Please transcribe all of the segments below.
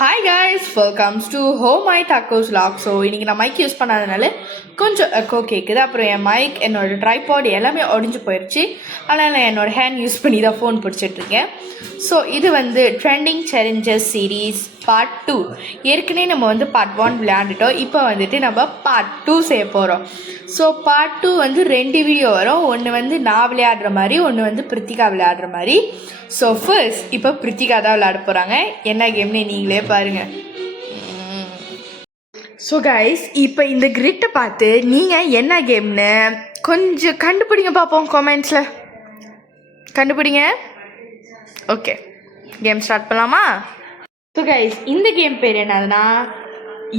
Hi guys, welcomes to home my tacos log. So இன்றைக்கி நான் mic use பண்ணாதனால கொஞ்சம் echo கேட்குது. அப்புறம் என் மைக் என்னோடய ட்ரைபாட் எல்லாமே உடஞ்சி போயிடுச்சு. ஆனால் நான் என்னோடய ஹேண்ட் யூஸ் பண்ணி தான் ஃபோன் பிடிச்சிட்ருக்கேன். ஸோ இது வந்து ட்ரெண்டிங் சேலஞ்சஸ் சீரீஸ் பார்ட் 2. ஏற்கனவே நம்ம பார்ட் 1 விளையாண்டுட்டோம். இப்போ நம்ம பார்ட் 2 செய்ய போகிறோம். ஸோ பார்ட் 2 2 வீடியோ வரும். ஒன்று நான் விளையாடுற மாதிரி, ஒன்று பிரித்திகா விளையாடுற மாதிரி. ஸோ ஃபர்ஸ்ட் இப்போ பிரித்திகா தான் விளையாட போகிறாங்க. என்ன கேம்னு நீங்களே பாருங்கள். ஸோ கைஸ், இப்போ இந்த கிரிட்டை பார்த்து நீங்கள் என்ன கேம்னு கொஞ்சம் கண்டுபிடிங்க பார்ப்போம். காமெண்ட்ஸில் கண்டுபிடிங்க. ஓகே, கேம் ஸ்டார்ட் பண்ணலாமா? ஸோ கைஸ், இந்த கேம் பேர் என்னதுன்னா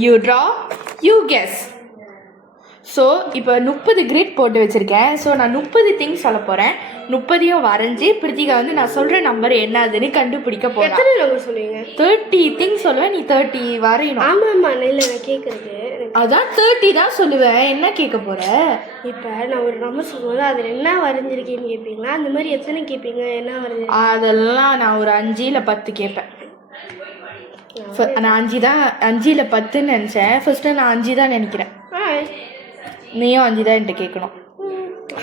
you draw you guess. So இப்போ 30 கிரிட் போட்டு வச்சுருக்கேன். ஸோ நான் 30 திங்ஸ் சொல்ல போகிறேன். 30யும் வரைஞ்சி பிரித்திகா நான் சொல்கிற நம்பர் என்னதுன்னு கண்டுபிடிக்க போகிறேன். எத்தனை நம்பர் சொல்லுவீங்க? 30 திங்ஸ் சொல்லுவேன், நீ 30 வரையணும். ஆமாம்மா, இல்லை நான் கேட்குறது அதான் 30 தான் சொல்லுவேன். என்ன கேட்க போகிற? இப்போ நான் ஒரு நம்பர் சொல்லும்போது அதில் என்ன வரைஞ்சிருக்கேன்னு கேட்பீங்களா? அந்த மாதிரி எத்தனை கேட்பீங்க? என்ன வரைஞ்சி? அதெல்லாம் நான் ஒரு 5 இல்லை 10 கேட்பேன். நான் 5 தான், 5 இல்லை 10ன்னு நினச்சேன். ஃபஸ்ட்டு நான் 5 தான் நினைக்கிறேன். நீயும் 5 தான் என்கிட்ட கேட்கணும்.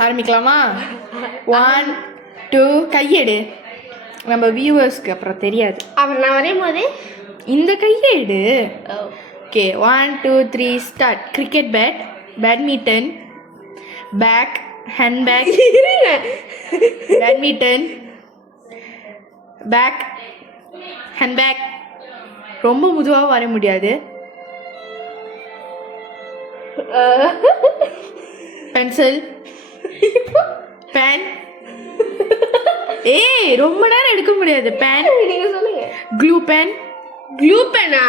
ஆரம்பிக்கலாமா? 1 2 கையெடு. நம்ம வியூவர்ஸ்க்கு அப்புறம் தெரியாது. அப்புறம் நான் வரையும் போது இந்த கையெடு. Okay, 1 2 3 start. Cricket bat, badminton, bag, hand bag, badminton, bag, hand bag. ரொம்ப முதுவாக வர முடியாது. Pencil, pen. ஏய், ரொம்ப நேரம் எடுக்க முடியாது. பேன், நீங்க சொல்லுங்க. Clue pan. க்ளூ பேனா?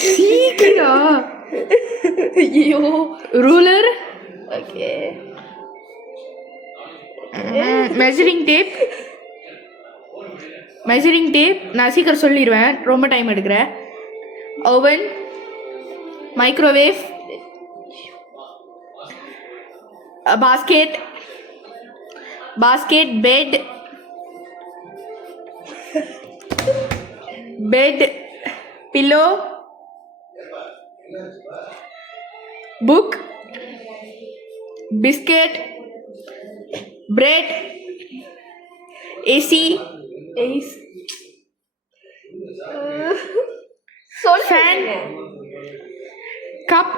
சீக்கிரம். ஐயோ, ruler. Okay, measuring tape. Measuring tape நான் சீக்கிரம் சொல்லிடுவேன், ரொம்ப டைம் எடுக்கிறேன். Oven, microwave, basket, bed, pillow, book, biscuit, bread, AC, fan, cup,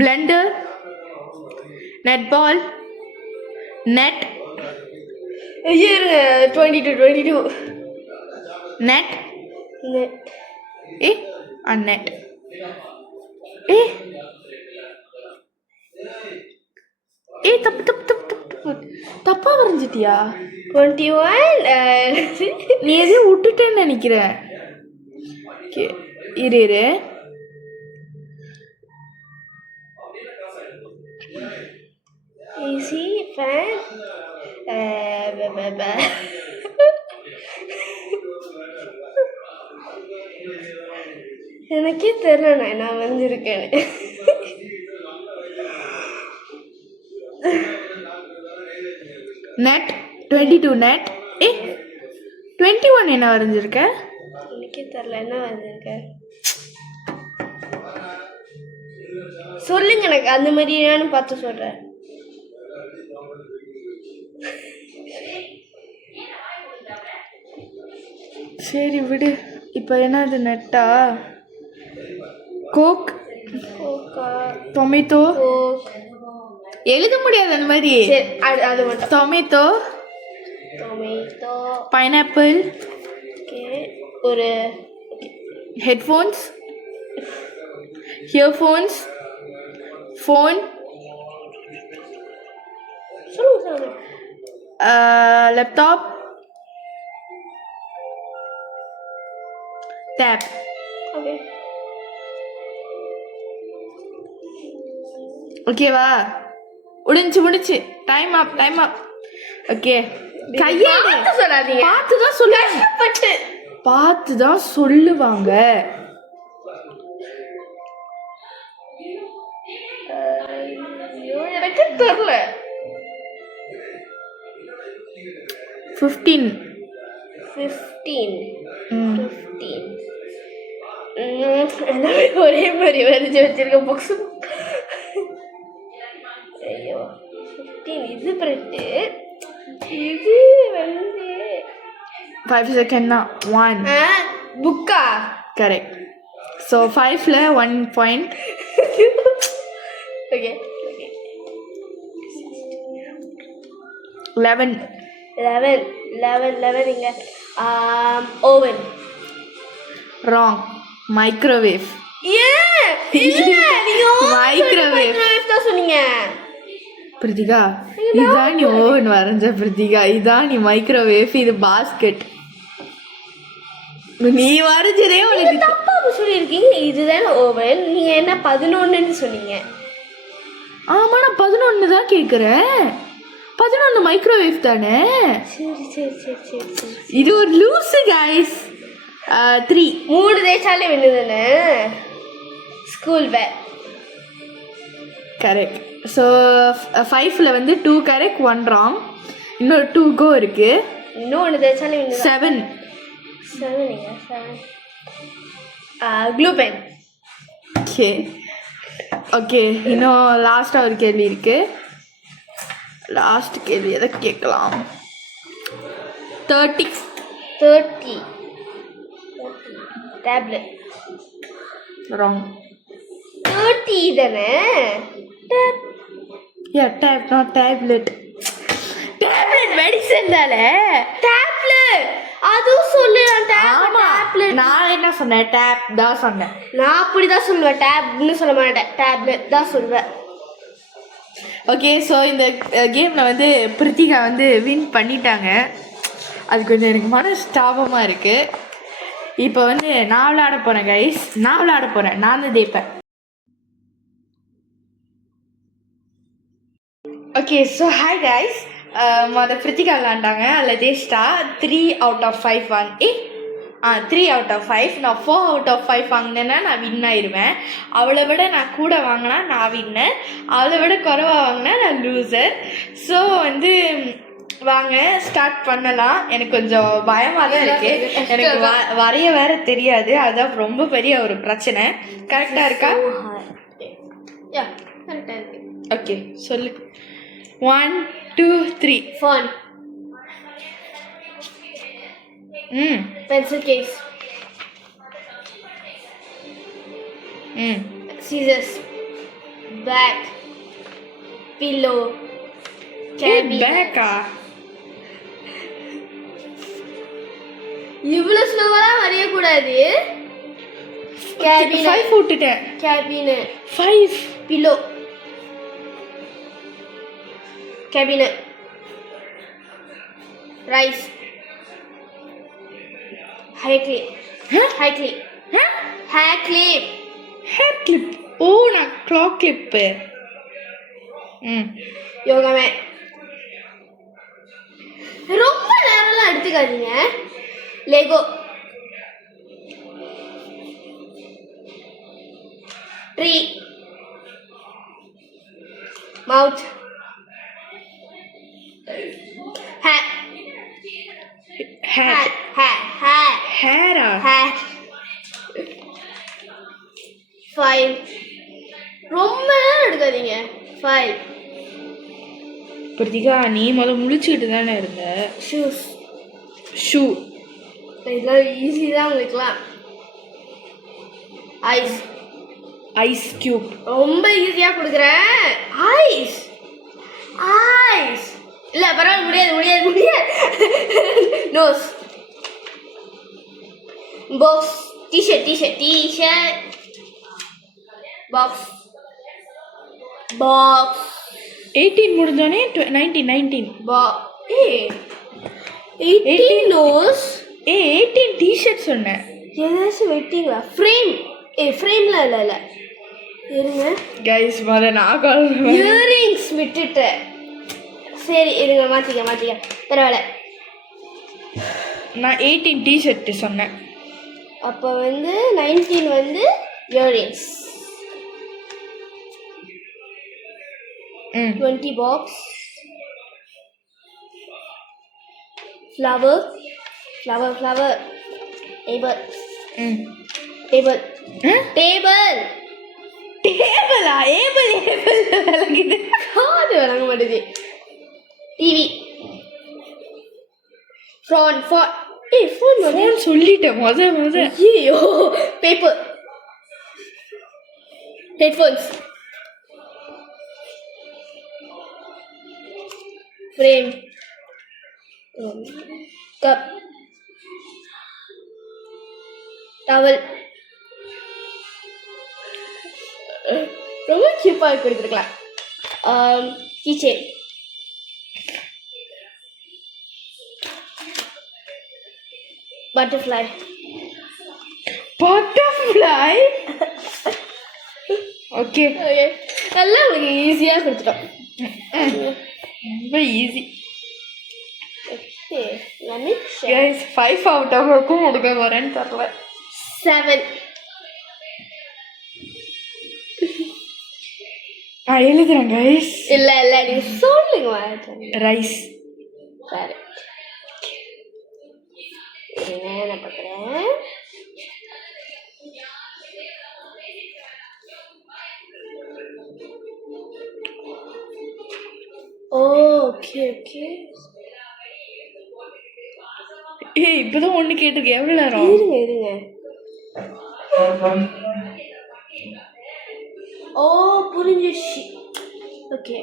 blender, netball, net. இருங்க, 22 net. net. தப்பா வரைஞ்சிட்டியா? 21. நீ எதையும் விட்டுட்டேன்னு நினைக்கிறேன். இரு. ஏசி, ஃபேன், எனக்கே தெரியல நான் வந்திருக்கேன். Net, 22 net. 21 என்ன வரைஞ்சிருக்க? எனக்கே தெரியல என்ன வந்திருக்கேன். சொல்லுங்க, எனக்கு அந்த மாதிரி நானும் பார்த்து சொல்றேன். சரி விடு. இப்போ என்னது நெட்டா? Coke, tomato. எழுத முடியாது அந்த மாதிரி. அது மட்டும். Tomato, pineapple. ஒரு headphones, earphones, phone, laptop, tab. ஓகேவா? முடிச்சு. டைம் அப். ஓகே, கையெடு. சொல்லாதீங்க, பார்த்து தான் சொல்லுவாங்க. எனக்கு தெரியல. 15 15 எல்லாமே ஒரே மாதிரி வரைஞ்சி வச்சிருக்க புக்ஸ். ஐயோ 15 இது பிரிண்ட் இது வந்து 5 செகண்ட் தான். 1 புக்கா கரெக்ட். ஸோ 5ல் 1 பாயிண்ட். ஓகே 11 இங்க ஓவன் ராங். மைக்ரோவேவ். மைக்ரோவேவ் தான் சொன்னீங்க பிரித்திகா. இதான் நீ ஓவன் வரைஞ்ச பிரித்திகா. இதான் நீ மைக்ரோவேவ். இது பாஸ்கெட். நீ வரைஞ்சதே உனக்கு தப்பா சொல்லியிருக்கீங்க. இதுதானே ஓவன். நீங்க என்ன 11ன்னு சொன்னீங்க. ஆமா நான் 11 தான் கேட்குறேன். 11 மைக்ரோவேவ் தானே. சரி இது ஒரு லூசு கைஸ். 3 3 தேய்ச்சாலே வின்னுதானே. School bag correct. ஸோ 5ல் வந்து 2 கரெக்ட் 1 ராங். இன்னொரு 2 கோ இருக்கு. இன்னொன்று தேய்ச்சாலே வின்னு. 7 க்ளூ பென். ஓகே இன்னும் லாஸ்ட்டாக ஒரு கேள்வி இருக்கு. லாஸ்ட் கேள்வி எதை கேட்கலாம்? 30 டேப்லெட். ராங். 30 தானே. Tape not tablet. Tablet medicine தானே. டேப்லெட் அதுவும் சொல்லு. ஆமா நான் என்ன சொன்னேன்? டேப் தான் சொன்னேன். நான் அப்படிதான் சொல்லுவேன். டேப்னு சொல்ல மாட்டேன். டேப்லெட் தான் சொல்லுவேன். ஓகே ஸோ இந்த கேமில் வந்து பிரித்திகா வந்து வின் பண்ணிட்டாங்க. அது கொஞ்சம் எனக்கு மனஸ்தாபமாக இருக்குது. இப்போ வந்து நான் விளையாட போகிறேன் கைஸ். நான் தான் ஜெயிப்பேன். Okay so hi guys. Prithika விளாண்டாங்க. அதில் ஜெயிச்சிட்டா 3 out of 5 வாங்கி 3 out of 5. நான் 4 out of 5 வாங்கினேன்னா நான் வின் ஆயிடுவேன். அவளை விட நான் கூட வாங்கினா நான் வின்னர். அவளை விட குறைவா வாங்கினா நான் லூசர். ஸோ வந்து வாங்க ஸ்டார்ட் பண்ணலாம். எனக்கு கொஞ்சம் பயமாக தான் இருக்குது. எனக்கு வரைய வேற தெரியாது. அதுதான் ரொம்ப பெரிய ஒரு பிரச்சனை. கரெக்டாக இருக்கா? கரெக்டாக இருக்கு. ஓகே சொல்லு. 1 2 3. Phone. Pencil case. scissors, bag, pillow, cabin. பேக்கா? இவ்வளோ ஸ்லோவெல்லாம் வரையக்கூடாது. கேபின் 5 போட்டுட்டேன். Cabin 5 pillow cabin rice hair clip hair clip hair clip hair clip. ஓ நான் கிளாக் கிளிப்பு. யோகா மேட். ரொம்ப நேரம்லாம் எடுத்துக்காதீங்க. Lego tree mouth hair hair hair ஹேரா? Hair file. ரொம்ப நேரம் எடுக்காதீங்க. ஃபைல். பிரித்திகா நீ முழிச்சுக்கிட்டு தானே இருந்த. ஷூஸ். ஷூ. இதெல்லாம் ஈஸி தான் உங்களுக்குலாம். ஐஸ். Ice cube. ரொம்ப ஈஸியாக கொடுக்குறேன். Ice ice. இல்லை பரவாயில்ல, முடியாது முடியாது முடியாது. Nose. Box. T-shirt T-shirt T-shirt box box. 18 முடிஞ்சோடனே 19 18 நோஸ். 18 டிஷர்ட் சொன்னேன். ஏதாச்சும் வெட்டிங்களா? ஃப்ரேம். ஃப்ரேம்லாம் இல்லை இருங்க கைஸ் நான் கால் இயரிங்ஸ் விட்டுட்டேன். சரி இருங்க மாற்றிக்க பரவாயில்ல. நான் 18 டிஷர்ட் சொன்னேன். அப்போ 19 earrings. 20 box. Flower. Flower flower table ம் டேபிள் டேபிள் டேபிளா ஏபிள் விளக்குது. காது வழங்க மாட்டேது. TV phone phone phone phone சொல்லிட்டேன் முத ஐயோ paper headphones frame cup towel ரொம்ப சீப்பாக கொடுத்துருக்கலாம். கீச்சேன் பட்டர்ஃப்ளை ஓகே ஓகே எல்லாம் உங்களுக்கு ஈஸியாக கொடுத்துட்டோம். ரொம்ப easy. Okay let me check. Guys 5 out of 5 கொடுக்க வரேன்னு தெரியல. 7 எழுதுறேன் guys. இல்ல நீ சொல்லுங்க ரைஸ். சரி என்ன பார்க்குறேன். ஓகே ஓகே ஏய் இப்பதான் ஒண்ணு கேட்டிருக்கேன். எவ்வளவு நேரம்? இருங்க ஓ புரிஞ்சிச்சு. ஓகே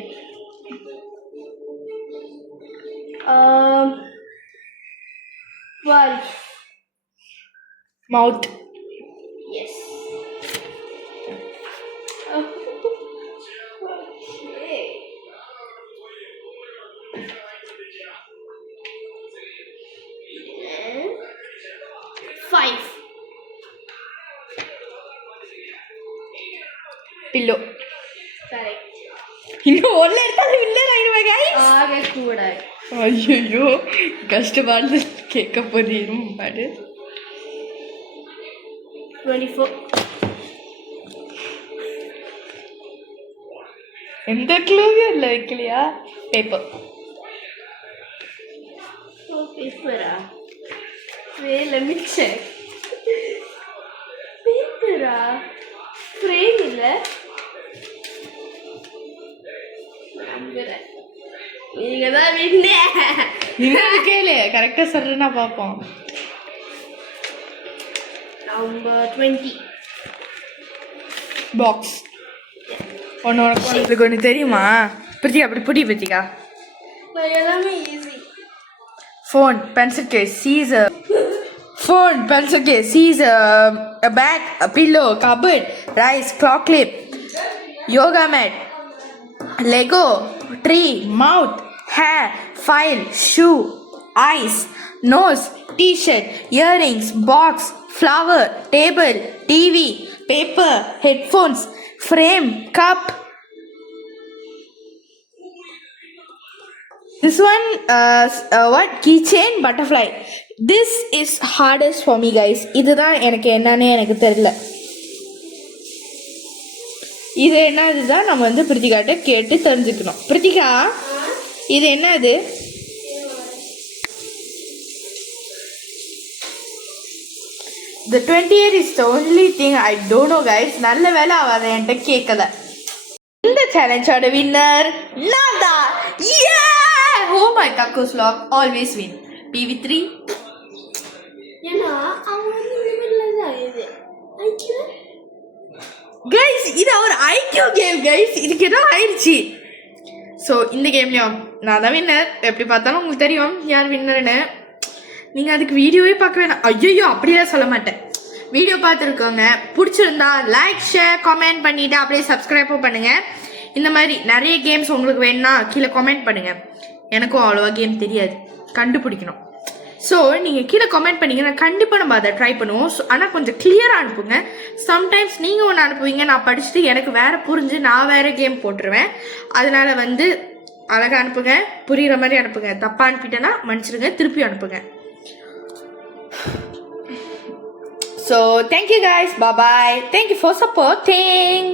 valve மவுத். yes okay 5 pillow. correct. இன்னும் ஒண்ணு எடுத்தாலும் வில்லர் ஆயிடுவேன் guys. ஆக கூட ஐயோ கஷ்டமானது கேட்க போதும் பாடு. 24 எந்த க்ளூவும் இல்லை வைக்கலையா? பேப்பர். பேப்பரா? wait let me check. பேப்பரா? ஃப்ரேம் இல்ல நம்புறேன். நீங்க தான் வின்ன. இன்னும் கேளு கரெக்டா சொல்றேன்னா பாப்போம். Number 20 box. உனக்கு ஒன்று தெரியுமா? பிரித்திகா அப்படி புடி பிரித்திகா. எல்லாமே easy. Phone, pencil case, scissor. Phone, pencil case, scissor, bag, pillow, cupboard, rice, clock clip, yoga mat, Lego, tree, mouth, hair, file, shoe, eyes, nose, t-shirt, earrings, box, flower, table, TV, paper, headphones, frame, cup. This one, what? Keychain, butterfly. This is hardest for me, guys. இதுதான் எனக்கு என்னன்னு எனக்கு தெரியல. இது என்னதுதான் நம்ம வந்து பிரித்திகாட்ட கேட்டு தெரிஞ்சுக்கணும். பிரித்திகா இது என்னது? The 28 is the only thing I don't know, guys. நல்ல வேளை அவ அதை என்கிட்ட கேட்கல. இந்த சேலஞ்சோட வின்னர் நான் தான். Oh my tacos vlog always win. PV3. ஏன்னா அவங்க லெவல்ல தான் இது. ஐக்கியூ கைஸ் இது ஒரு ஐக்கியூ கேம் கைஸ். இதுக்கு ஏதோ ஆயிடுச்சு. ஸோ இந்த கேம்லையும் நான் தான் வின்னர். எப்படி பார்த்தாலும் உங்களுக்கு தெரியும் யார் வின்னர்னு. நீங்கள் அதுக்கு வீடியோவே பார்க்க வேணாம். ஐயோ அப்படியெல்லாம் சொல்ல மாட்டேன். வீடியோ பார்த்துருக்கோங்க. பிடிச்சிருந்தா லைக் ஷேர் கமெண்ட் பண்ணிவிட்டு அப்படியே சப்ஸ்கிரைப்பும் பண்ணுங்கள். இந்த மாதிரி நிறைய கேம்ஸ் உங்களுக்கு வேணும்னா கீழே கமெண்ட் பண்ணுங்கள். எனக்கும் அவ்வளோவா கேம் தெரியாது, கண்டுபிடிக்கணும். ஸோ நீங்கள் கீழே கமெண்ட் பண்ணிங்கன்னா கண்டிப்பாக நம்ம அதை ட்ரை பண்ணுவோம். ஸோ ஆனால் கொஞ்சம் கிளியராக அனுப்புங்க. சம்டைம்ஸ் நீங்கள் ஒன்று அனுப்புவீங்க, நான் படிச்சுட்டு எனக்கு வேறு புரிஞ்சு நான் வேறு கேம் போட்டுருவேன். அதனால் வந்து அழகாக அனுப்புங்க, புரிகிற மாதிரி அனுப்புங்க. தப்பாக அனுப்பிட்டேன்னா மன்னிச்சிடுங்க, திருப்பி அனுப்புங்க. So thank you guys, bye bye. Thank you for supporting.